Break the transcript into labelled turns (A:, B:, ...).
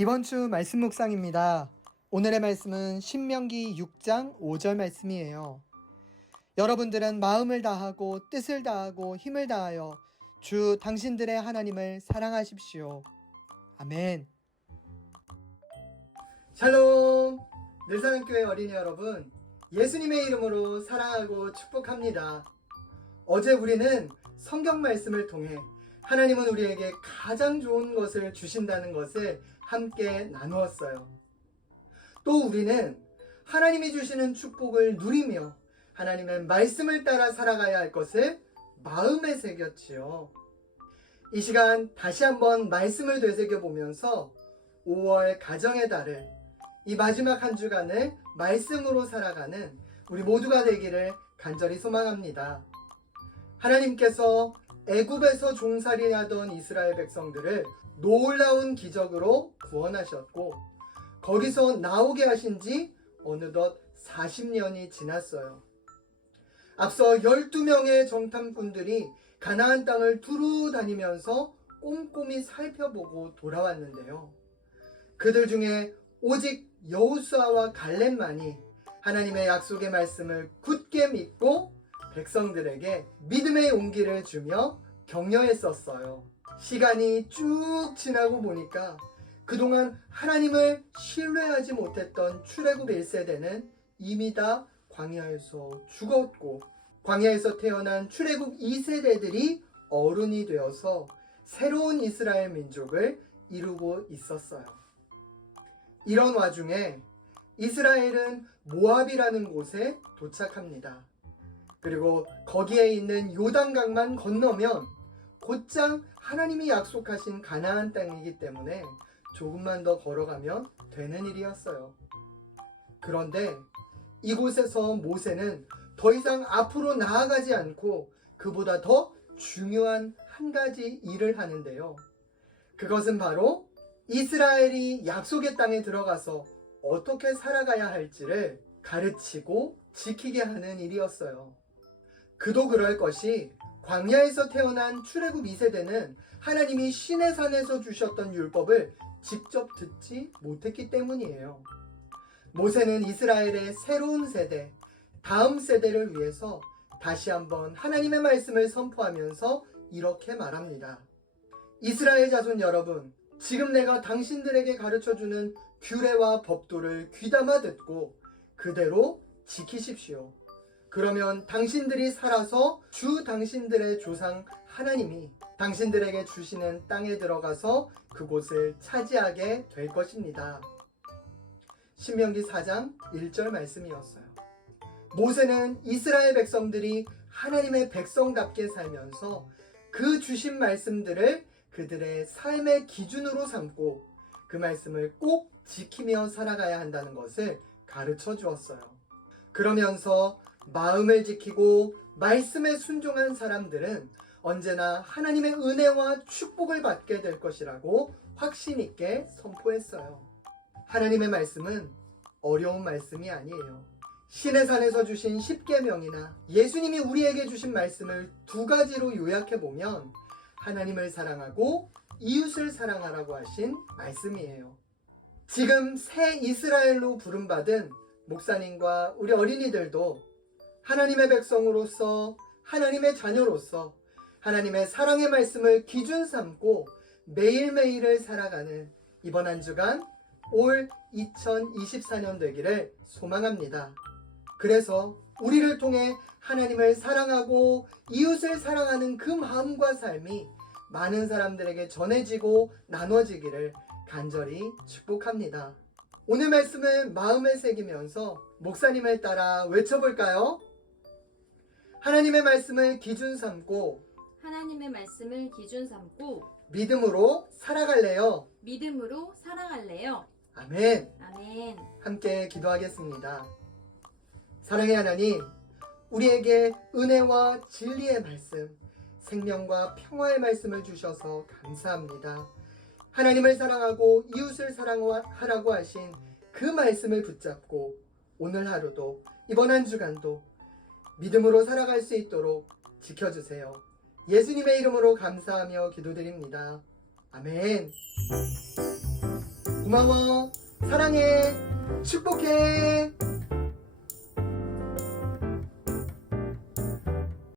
A: 이번 주 말씀 묵상입니다. 오늘의 말씀은 신명기 6장 5절 말씀이에요. 여러분들은 마음을 다하고 뜻을 다하고 힘을 다하여 주 당신들의 하나님을 사랑하십시오. 아멘. 샬롬! 늘사랑교회 어린이 여러분, 예수님의 이름으로 사랑하고 축복합니다. 어제 우리는 성경 말씀을 통해 하나님은 우리에게 가장 좋은 것을 주신다는 것을 함께 나누었어요. 또 우리는 하나님이 주시는 축복을 누리며 하나님의 말씀을 따라 살아가야 할 것을 마음에 새겼지요. 이 시간 다시 한번 말씀을 되새겨 보면서 5월 가정의 달을 이 마지막 한 주간을 말씀으로 살아가는 우리 모두가 되기를 간절히 소망합니다. 하나님께서 애굽에서 종살이 하던 이스라엘 백성들을 놀라운 기적으로 구원하셨고 거기서 나오게 하신 지 어느덧 40년이 지났어요. 앞서 12명의 정탐꾼들이 가나안 땅을 두루 다니면서 꼼꼼히 살펴보고 돌아왔는데요. 그들 중에 오직 여호수아와 갈렙만이 하나님의 약속의 말씀을 굳게 믿고 백성들에게 믿음의 용기를 주며 격려했었어요. 시간이 쭉 지나고 보니까 그동안 하나님을 신뢰하지 못했던 출애굽 1세대는 이미 다 광야에서 죽었고 광야에서 태어난 출애굽 2세대들이 어른이 되어서 새로운 이스라엘 민족을 이루고 있었어요. 이런 와중에 이스라엘은 모압이라는 곳에 도착합니다. 그리고 거기에 있는 요단강만 건너면 곧장 하나님이 약속하신 가나안 땅이기 때문에 조금만 더 걸어가면 되는 일이었어요. 그런데 이곳에서 모세는 더 이상 앞으로 나아가지 않고 그보다 더 중요한 한 가지 일을 하는데요. 그것은 바로 이스라엘이 약속의 땅에 들어가서 어떻게 살아가야 할지를 가르치고 지키게 하는 일이었어요. 그도 그럴 것이 광야에서 태어난 출애굽 2세대는 하나님이 신의 산에서 주셨던 율법을 직접 듣지 못했기 때문이에요. 모세는 이스라엘의 새로운 세대, 다음 세대를 위해서 다시 한번 하나님의 말씀을 선포하면서 이렇게 말합니다. 이스라엘 자손 여러분, 지금 내가 당신들에게 가르쳐 주는 규례와 법도를 귀담아 듣고 그대로 지키십시오. 그러면 당신들이 살아서 주 당신들의 조상 하나님이 당신들에게 주시는 땅에 들어가서 그곳을 차지하게 될 것입니다. 신명기 4장 1절 말씀이었어요. 모세는 이스라엘 백성들이 하나님의 백성답게 살면서 그 주신 말씀들을 그들의 삶의 기준으로 삼고 그 말씀을 꼭 지키며 살아가야 한다는 것을 가르쳐 주었어요. 그러면서 마음을 지키고 말씀에 순종한 사람들은 언제나 하나님의 은혜와 축복을 받게 될 것이라고 확신 있게 선포했어요. 하나님의 말씀은 어려운 말씀이 아니에요. 신의 산에서 주신 10계명이나 예수님이 우리에게 주신 말씀을 두 가지로 요약해 보면 하나님을 사랑하고 이웃을 사랑하라고 하신 말씀이에요. 지금 새 이스라엘로 부름받은 목사님과 우리 어린이들도 하나님의 백성으로서 하나님의 자녀로서 하나님의 사랑의 말씀을 기준 삼고 매일매일을 살아가는 이번 한 주간 올 2024년 되기를 소망합니다. 그래서 우리를 통해 하나님을 사랑하고 이웃을 사랑하는 그 마음과 삶이 많은 사람들에게 전해지고 나눠지기를 간절히 축복합니다. 오늘 말씀을 마음에 새기면서 목사님을 따라 외쳐볼까요? 하나님의 말씀을 기준 삼고
B: 하나님의 말씀을 기준 삼고
A: 믿음으로 살아갈래요.
B: 믿음으로 살아갈래요.
A: 아멘.
B: 아멘.
A: 함께 기도하겠습니다. 사랑의 하나님, 우리에게 은혜와 진리의 말씀, 생명과 평화의 말씀을 주셔서 감사합니다. 하나님을 사랑하고 이웃을 사랑하라고 하신 그 말씀을 붙잡고 오늘 하루도 이번 한 주간도 믿음으로 살아갈 수 있도록 지켜주세요. 예수님의 이름으로 감사하며 기도드립니다. 아멘. 고마워. 사랑해. 축복해.